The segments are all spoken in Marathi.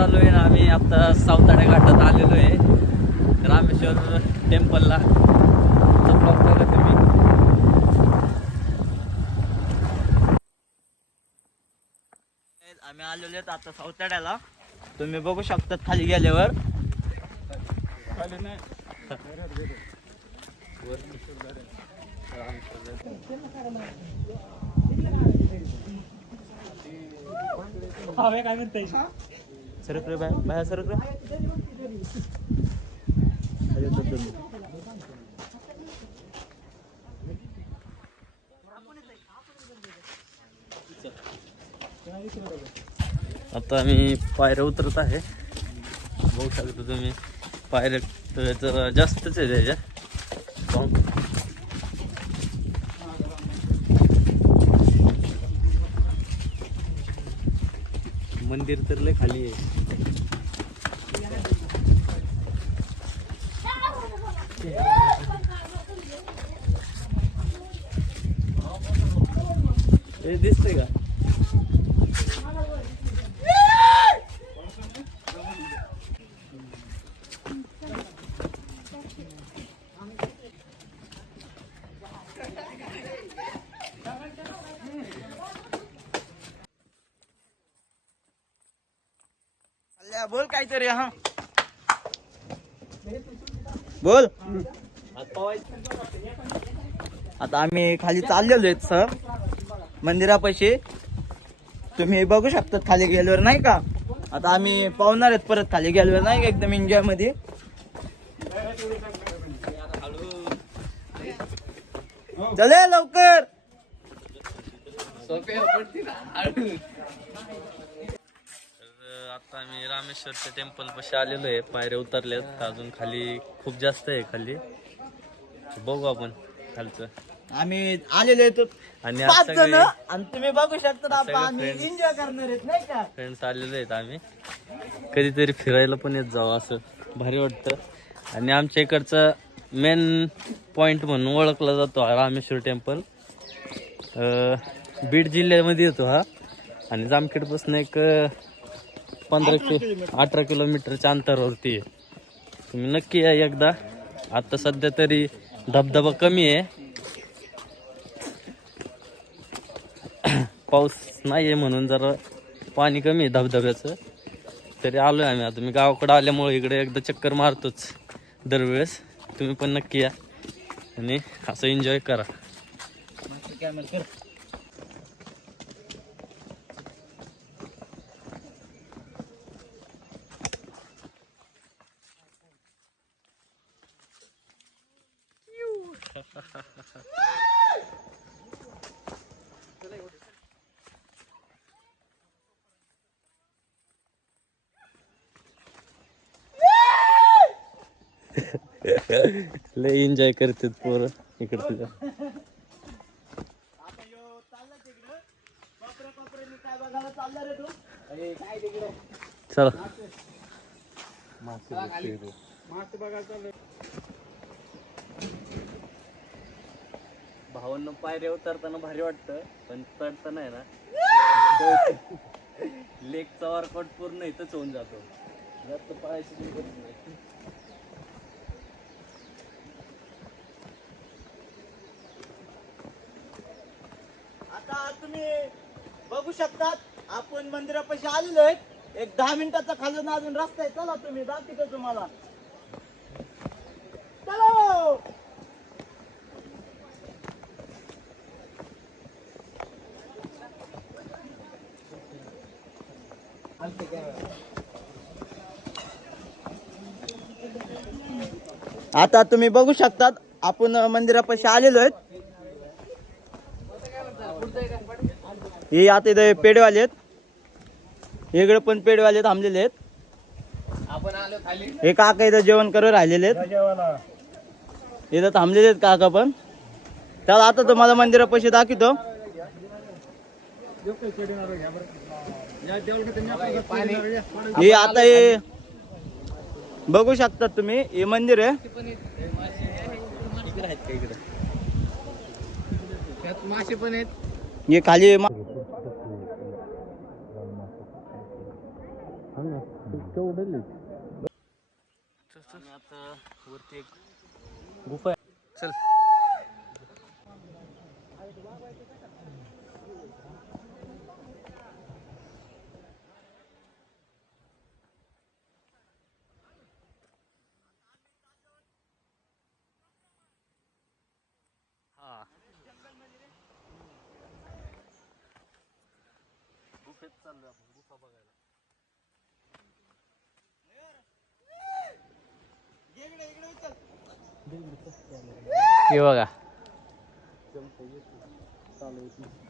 चालू आहे ना आम्ही आता सावताड्या घाटात आलेलो आहे रामेश्वर टेम्पलला. आम्ही आलेलो आहेत आता सावताड्याला तुम्ही बघू शकता खाली गेल्यावर. सरक रे बाहेर बाहेर सरक रे अरे आता आम्ही पायऱ्या उतरत आहे. बघू शकतो तुम्ही पायऱ्या तर जास्तच आहे त्याच्या. मंदिर तर लय खाली आहे हे दिसतंय का अल्ल्या, बोल काहीतरी हा. बोल. आता आम्ही खाली चाललेलो आहेत सर. मंदिरापाशी. तुम्ही बघू शकता खाली गेल्यावर नाही का? आता आम्ही पाहणार आहेत परत खाली गेल्यावर नाही का? एकदम एन्जॉयमध्ये. चले लवकर तर आता आम्ही रामेश्वरच्या टेम्पल पाशी आलेलो आहे. पायऱ्या उतरल्यात. अजून खाली खूप जास्त आहे खाली. बघू आपण खालचं. आम्ही आलेलो आहे आणि पाच आज जण सगळे आणि तुम्ही बघू शकता सगळे आम्ही friends. एन्जॉय करणार आहेत नाही का? फ्रेंड्स आलेले आहेत आम्ही. कधीतरी फिरायला पण येत जावं असं भारी वाटतं. आणि आमच्या इकडचं मेन पॉइंट म्हणून ओळखला जातो हा रामेश्वर टेम्पल बीड जिल्ह्यामध्ये येतो हा. आणि जामखेडपासून एक अं, पंधरा कि अठरा किलोमीटरच्या अंतरावरती आहे. तुम्ही नक्की या एकदा. आता सध्या तरी धबधबा कमी आहे. पाऊस नाही आहे म्हणून जरा पाणी कमी आहे धबधब्याचं. तरी आलोय आम्ही आता. मी गावाकडं आल्यामुळे इकडे एकदा चक्कर मारतोच दरवेळेस. तुम्ही पण नक्की या आणि असं एन्जॉय करा कॅमेरा कर लय एन्जॉय करतात पोरं इकडचं आता यो चालला तिकडं कोपऱ्या कोपऱ्याने काय बघायला चालला रे तू अरे काय तिकडे. चला. भावांना पायऱ्या उतरताना भारी वाटतं पण चढताना आहे ना. लेकचा वर्कआउट पूर्ण इथंच होऊन जातो. जास्त पायाची गरज नाही आता तुम्ही बघू शकतात आपण मंदिरापाशी आलेलो आहे. एक दहा मिनिटाचा खालून अजून रस्ता आहे. चला तुम्ही जा तिथे तुम्हाला. चलो हो. आता तुम्ही बघू शकतात आपण मंदिरापाशी आलेलो आहेत. हे आता इथे पेडवाले आहेत. इकडे पण पेडवाले थांबलेले आहेत. हे काका इथं जेवण करू राहिलेले आहेत. इथं थांबलेले आहेत काका पण. त्याला आता तुम्हाला मंदिरापाशी दाखवतो. हे आता हे बघू शकतात तुम्ही हे मंदिर आहे. मासे पण आहेत हे खाली मा- हा ना. केवढं आणि आता वरती एक गुफा आहे चल हा गुफेत चाललोय आपण गुफा बघायला हे बघा.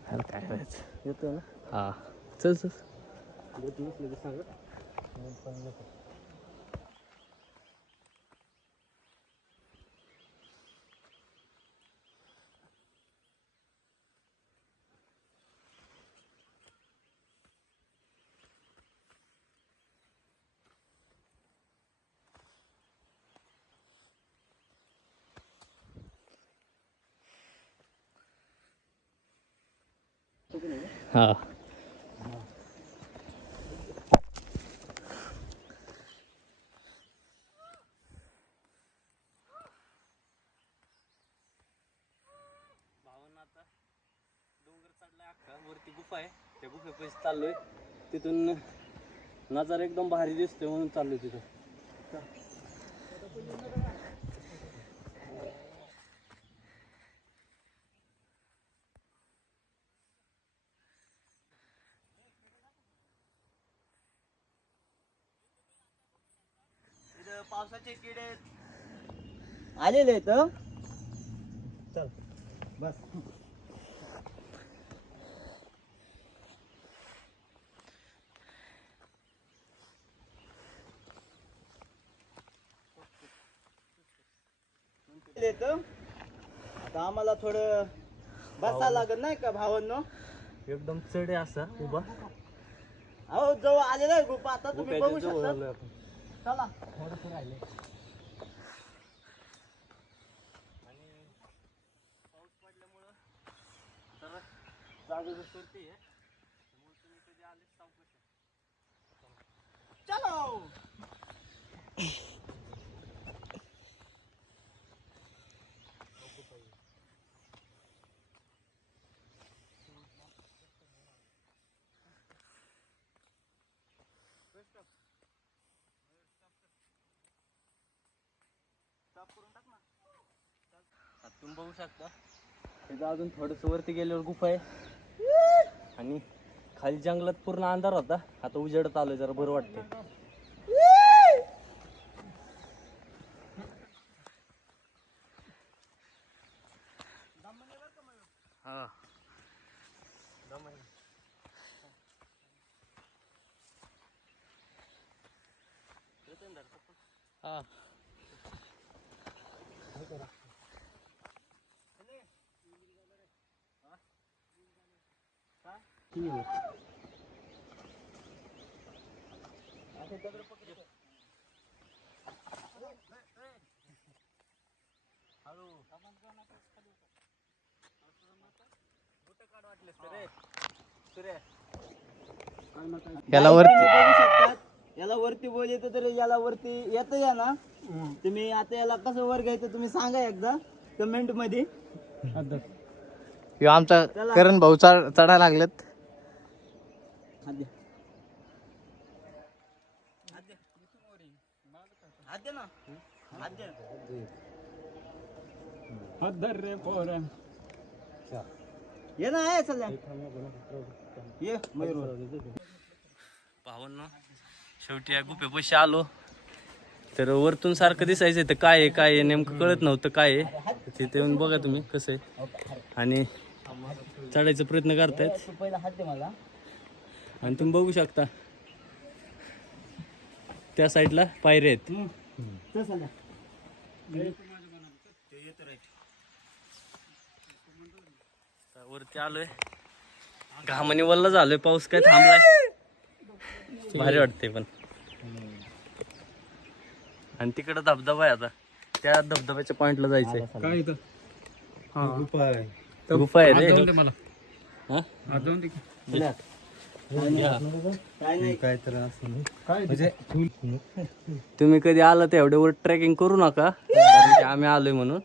काय करायचं? येतो ना? हा. चल चल. हा. भावांना आता डोंगर चढलाय अख्खा. वरती गुफा आहे. त्या गुफेपाशी चाललोय. तिथून नजारा एकदम भारी दिसतोय म्हणून चाललोय तिथं. पावसाचे किडे आलेले आहेत चल बस. येतो आता आम्हाला थोडं बसायला लागत नाही का भावांनो? एकदम चढ असा उभा. अहो जवळ आलेला आहे ग्रुप आता तुम्ही बघू शकता. चला. थोडंसं राहिले आणि पाऊस पडल्यामुळं तर जागा घसरती आहे त्यामुळे तुम्ही कधी आले सावकाश या. चलो आता तुम्ही बघू शकता. तिथं अजून थोडस वरती गेल्यावर गुफा आहे. आणि खाली जंगलात पूर्ण अंधार होता. आता उजेडत आलोय जरा बरं वाटतं हा हा. याला वरती याला वरती बोल येतं तर याला वरती येतं या ना. तुम्ही आता याला कसं वर घ्यायचं तुम्ही सांगा एकदा कमेंटमध्ये. आमचा. करण भाऊ चढायला लागलेत. द्या ना. हात द्या. ये ना आहे सध्या. ये मयूर भावांनो शेवटी या गुफेपाशी आलो. तर वरतून सारखं दिसायचं तर काय आहे काय आहे नेमकं कळत नव्हतं काय आहे. तिथे येऊन बघा तुम्ही कसं आहे. आणि चढायचा प्रयत्न करतायत तू पहिला हात दे मला आणि तुम्ही बघू शकता. त्या साईडला पायऱ्या आहेत. वरती आलोय. घामाने वल्ला झालोय. पाऊस काय थांबलाय. भारी वाटते पण. आणि तिकडं धबधबा आहे आता. त्या धबधब्याच्या पॉइंटला जायचंय. काय गुफा आहे. रे. तुम्ही कधी आलं तर एवढे वर ट्रेकिंग करू नका कारण की आम्ही आलोय म्हणून.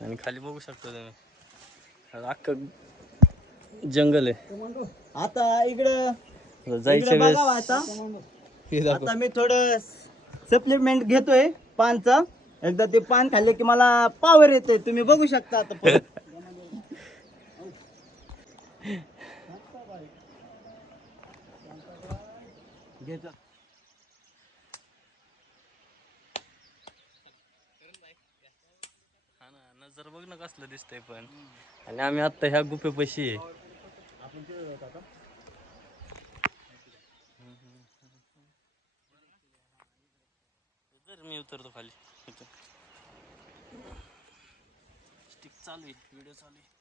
आणि खाली बघू शकता तुम्ही. अख्खं जंगल आहे. आता इकडं जायच्या वेळेस आता. आता मी थोडं सप्लिमेंट घेतोय पानचा. एकदा ते पान खाल्ले की मला पावर येते तुम्ही बघू शकता आता घेतो. हा ना नजर बघ ना कसलं दिसतंय पण. आणि आम्ही आता ह्या गुफेपाशी आहे. जर मी उतरतो खाली. स्टिक चालू आहे व्हिडिओ चालू आहे.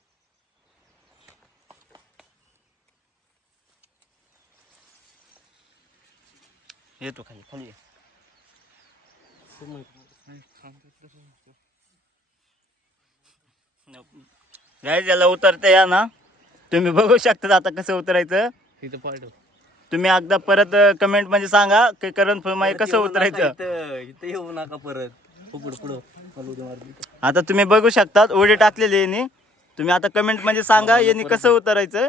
येतो खाली खाली ये. गाईज याला उतरता या ना तुम्ही बघू शकता आता कसं उतरायचं इथं. पाठव तुम्ही एकदा परत कमेंटमध्ये सांगा की करण फुलमाई कसं उतरायचं इथं. येऊ नका परत. पुढं पुढं आता तुम्ही बघू शकता उडी टाकलेली यांनी. तुम्ही आता कमेंटमध्ये सांगा यांनी कसं उतरायचं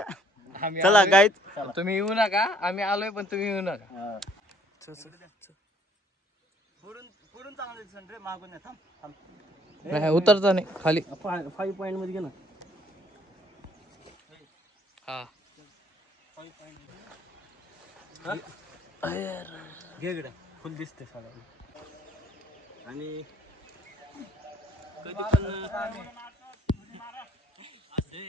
चला गाईज तुम्ही येऊ नका आम्ही आलोय पण तुम्ही येऊ नका. पुढून चांगलं दिसन रे मागून थांब थांब. नाही उतरता नाही खाली. फाईव्ह पॉईंटमध्ये घे ना. हा. घे. फुल दिसते सगळं. आणि कधी पण असे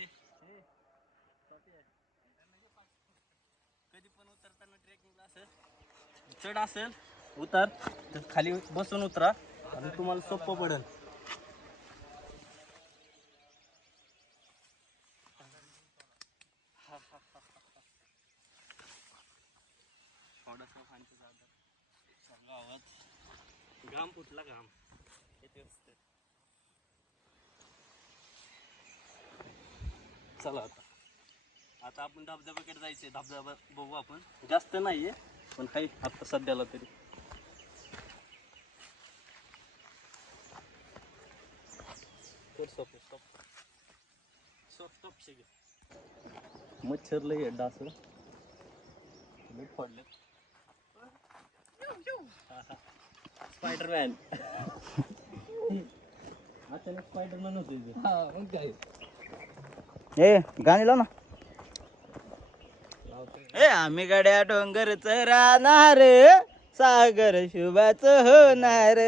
कधी पण उतरताना ट्रेकिंगला असेल चढ असेल उतर तर खाली बसून उतरा आणि तुम्हाला सोपं पडेल. घाम फुटला घाम? चला आता. आता आपण धबधब्याकडे जायचंय. धबधबा बघू आपण. जास्त नाहीये. पण काही आता सध्याला तरी. मच्छर लय डास. लय पडले स्पायडरमॅन अचानक स्पायडरमॅन होतो इथे मग काय? ए गाणी लाव ना. ए आम्ही गड्या डोंगर राहणार सागर शुभाच होणार.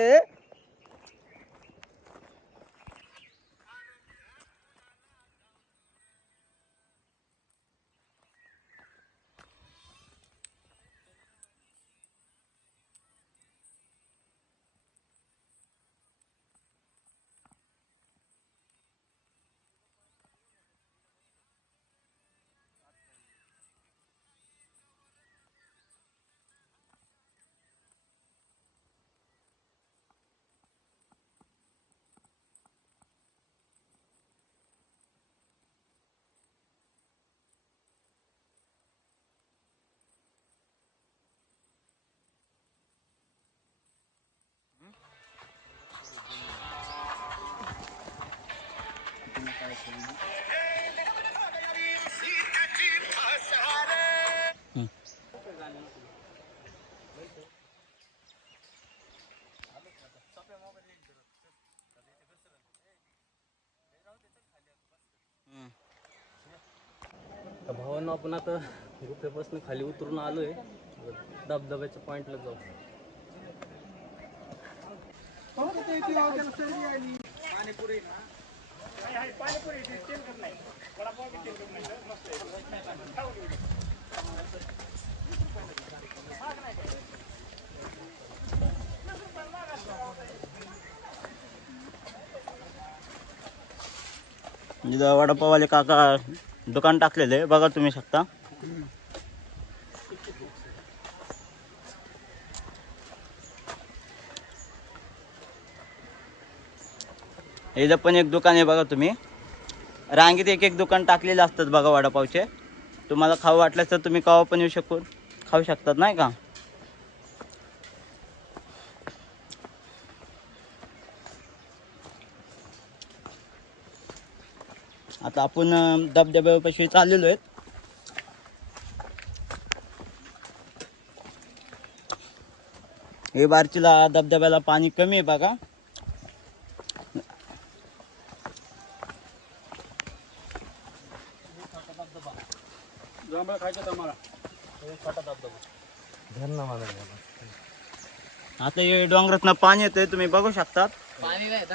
भावांनो आपण आता गुफेपासून खाली उतरून आलोय. धबधब्याच्या पॉइंटला जाऊ. वडापावाले वडापाववाले काका दुकान टाकलेलं आहे. बघा तुम्ही शकता. इथं पण एक दुकान आहे बघा तुम्ही. रांगेत एक एक दुकान टाकलेले असतात बघा वडापावचे. तुम्हाला खाऊ वाटल्यास तर तुम्ही कवा पण येऊ शकून खाऊ शकतात नाही का? आता आपण धबधब्यापाशी चाललेलो आहेत. हे बारचीला धबधब्याला पाणी कमी आहे बघा. आता हे डोंगरातनं पाणी येतंय तुम्ही बघू शकतात. पाणी नाही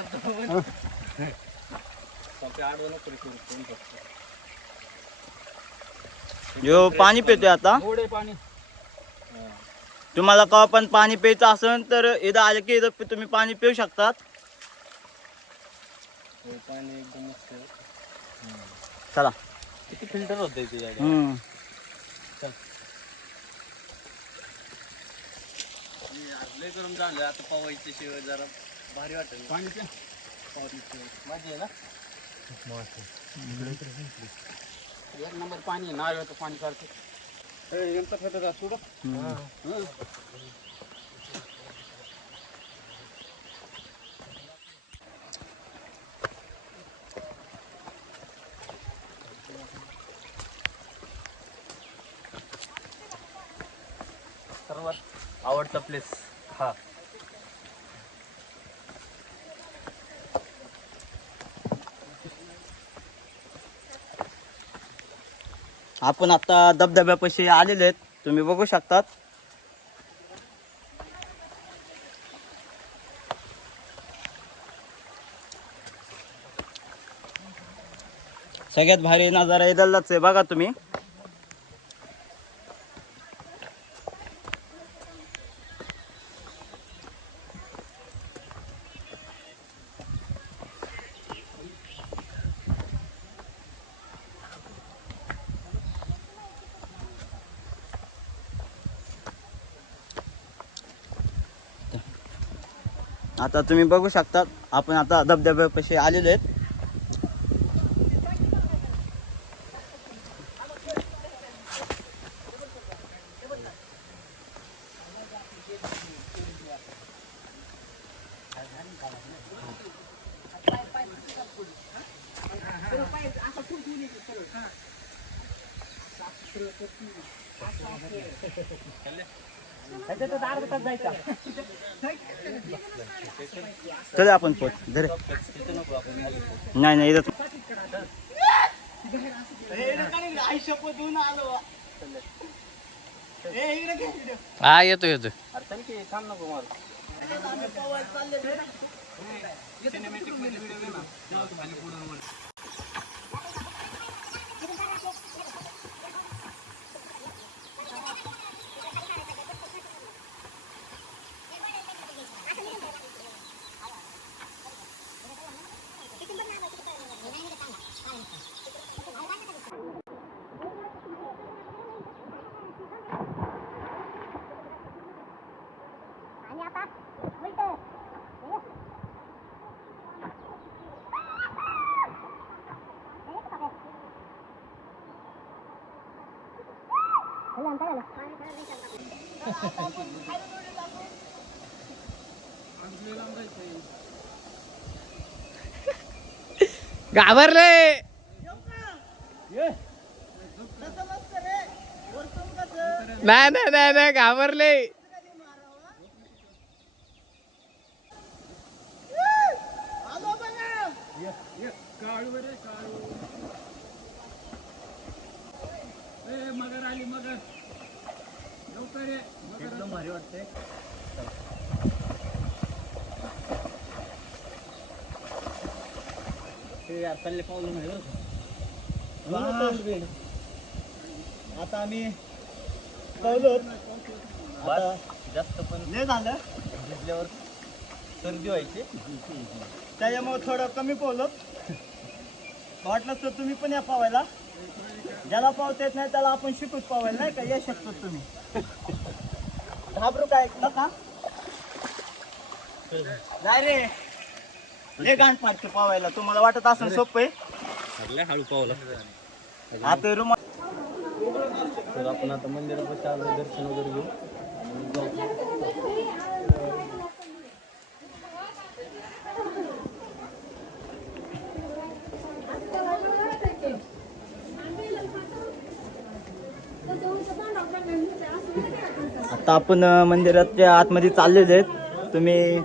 यो पाणी पितोय आता. तुम्हाला कवा पण पाणी प्यायचं असेल तर इथं आलं की इथं तुम्ही पाणी पिऊ शकतात. चला. किती फिल्टर होते हम्म. लय आता पवायच्या शिवाय जरा भारी वाटेल पाणी माझी आहे ना? एक नंबर पाणी पाणी सारखं सर्वात आवडता प्लेस हा. आपण आता धबधब्यापाशी आलेले आहेत. तुम्ही बघू शकतात. सगळ्यात भारी नजारा इथलाच आहे बघा तुम्ही. आता तुम्ही बघू शकतात आपण आता धबधब्यापाशी आलेलो आहेत चल आपण पोच धरे नाही नाही इथं हा येतो येतो. आणि आता उलट घाबरले. नाही नाही नाही नाही घाबरले. आता आम्ही कळलो आता जास्त पण लय झालं. भिजल्यावर सर्दी व्हायची. त्याच्यामुळे थोडं कमी पोहलो वाटलं तर तुम्ही पण या पावायला. ज्याला पावता येत नाही त्याला आपण शिकूच पावायला नाही का? या शकतो तुम्ही. घाबरू काय? नका. नाही रे. लय गाण फाटते पावायला तुम्हाला वाटत असेल सोपं आहे? हळू पावला. आता रुमाल तर आपण आता मंदिरापाशी आलो दर्शन वगैरे घेऊ. आणि जाऊ. आता आपण अं, मंदिराच्या आतमध्ये चाललेले आहेत. तुम्ही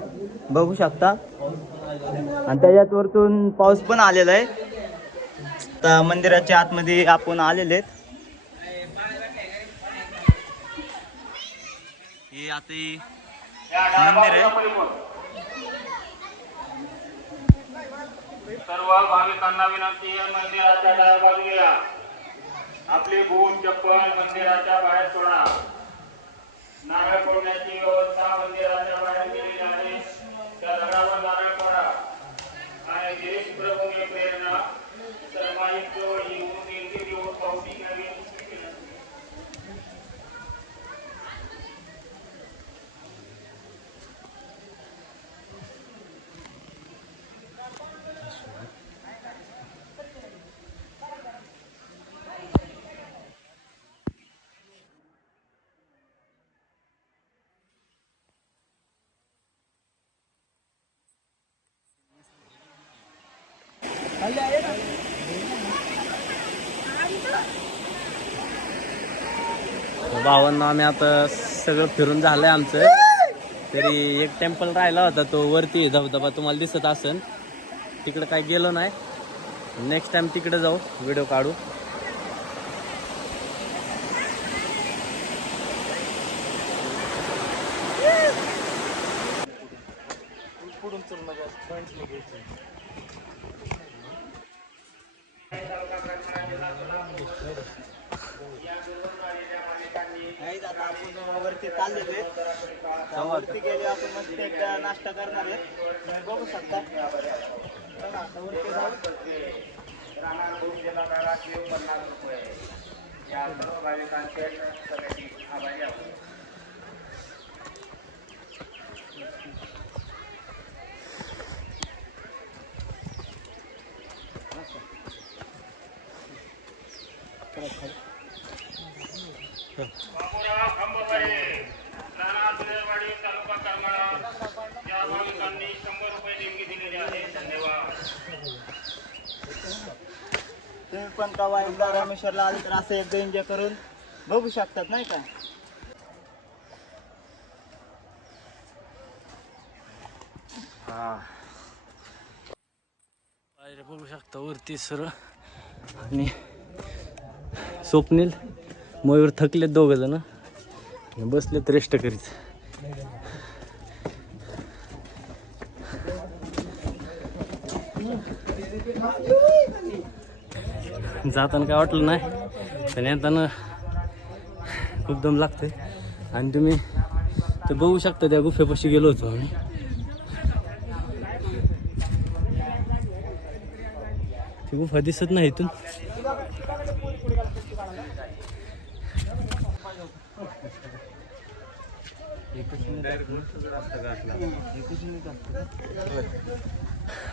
बघू शकता. आणि त्याच्यात वरतून पाऊस पण आलेला आहे. तर मंदिराच्या आतमध्ये आपण आलेले आहेत. हे आता मंदिर आहे. सर्व भाविकांना विनंती आहे मंदिराच्या डाव्या बाजूला या. आपले बूट चप्पल मंदिराच्या बाहेर सोडा. नारळ फोडण्याची व्यवस्था मंदिराच्या बाहेर केली जाते त्या नारळ आणि देश प्रभूने प्रेरणा सर्वांत जवळ येऊन येऊन पावती भावांना आम्ही आता सगळं फिरून झालंय आमचं. तरी एक टेम्पल राहिला होता तो वरती धबधबा तुम्हाला दिसत असेल. तिकडं काय गेलो नाही. नेक्स्ट टाइम तिकडे जाऊ व्हिडिओ काढू. नाही आता आपण वरती चाललेलो. आहे वरती गेले आपण मस्त एकदा नाश्ता करणार आहे. बघू शकता. चला, आता वरती जाऊ. बाबुराव पण कवा एकदा रामेश्वरला आले तर असं एकदा एन्जॉय करून बघू शकतात नाही का? बघू शकता वरती सर आणि स्वप्नील मयूर थकलेत दोघ जण. बसलेत रेस्ट करीत. जाताना काय वाटलं नाही पण येताना खूप दम लागते आणि तुम्ही ते बघू शकता त्या गुफेपाशी गेलो होतो आम्ही. ती गुफा दिसत नाही इथून.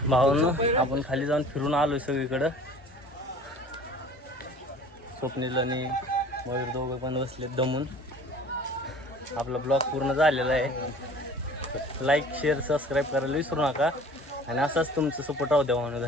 भावांनो आपण खाली जाऊन फिरून आलो सगळीकडं. स्वप्नील आणि मयूर दोघं पण बसले दमून. आपला ब्लॉग पूर्ण झालेला आहे. लाईक शेअर सबस्क्राईब करायला विसरू नका. आणि असाच तुमचं सपोर्ट राहू द्या म्हणून.